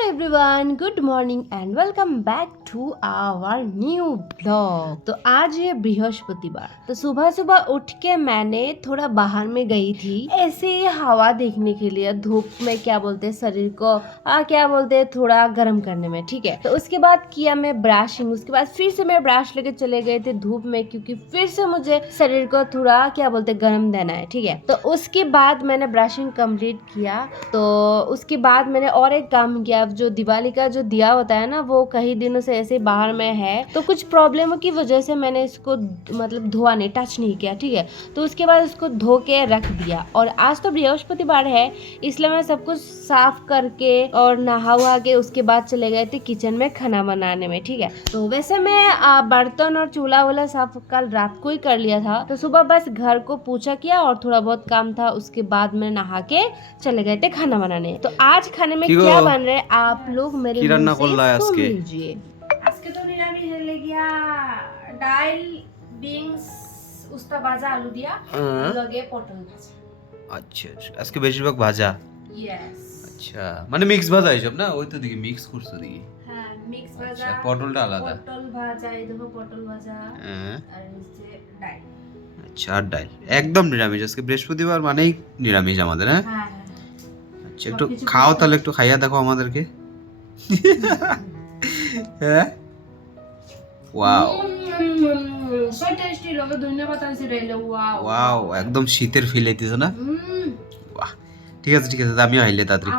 Everyone, good morning and welcome back to our new blog. तो आज है बृहस्पतिवार। तो सुबह सुबह उठ के मैंने थोड़ा बाहर में गई थी ऐसे ही हवा देखने के लिए, धूप में क्या बोलते हैं शरीर को क्या बोलते हैं थोड़ा गर्म करने में। ठीक है, तो उसके बाद किया मैं ब्रशिंग। उसके बाद फिर से मैं ब्रश लेके चले गए थे धूप में, क्योंकि फिर से मुझे शरीर को थोड़ा क्या बोलते हैं गर्म देना है। ठीक है, तो उसके बाद मैंने ब्रशिंग कंप्लीट किया। तो उसके बाद मैंने और एक काम किया। जो दिवाली का जो दिया होता है ना, वो कई दिनों से ऐसे बाहर में है, तो कुछ प्रॉब्लमों की वजह से मैंने इसको मतलब धोआ नहीं, टच नहीं किया। ठीक है, तो उसके बाद इसको धो के रख दिया। और आज तो बृहस्पतिवार है, इसलिए मैं सब कुछ साफ करके और नहा वहा के उसके बाद चले गए थे किचन में खाना बनाने में। ठीक है, तो वैसे मैं बर्तन और चूल्हा वूल्हा साफ कल रात को ही कर लिया था। तो सुबह बस घर को पूछा किया और थोड़ा बहुत काम था, उसके बाद मैं नहा के चले गए थे खाना बनाने। तो आज खाने में क्या बन रहा है आप लोग मेरे मुंह से सुन लीजिए। আজকে তো নিরামিষ হয়ে গিয়া ডাল বিনস উস্তা ভাজা আলু দিয়া লগে পটল ভাজা। আচ্ছা আচ্ছা, আজকে বেশিরভাগ ভাজা। ইয়েস, আচ্ছা, মানে মিক্স ভাজা এইসব না? ওই তো দেখি মিক্স করছো দেখি। হ্যাঁ মিক্স ভাজা, আচ্ছা, পটলটা আলাদা। পটল ভাজা, এই দেখো পটল ভাজা হ্যাঁ, আর হচ্ছে ডাল। আচ্ছা, আর ডাল একদম নিরামিষ। আজকে বৃহস্পতিবার মানেই নিরামিষ আমাদের। হ্যাঁ, হ্যাঁ আচ্ছা, একটু খাও তাহলে, একটু খাইয়া দেখো আমাদেরকে। হ্যাঁ, ওয়াও সো টেস্টি লগে ধন্যবাদ আছে রেলে। ওয়াও ওয়াও, একদম শীতের ফিল আইতেছে না? বাহ, ঠিক আছে ঠিক আছে, আমিও আইলে তাড়াতাড়ি।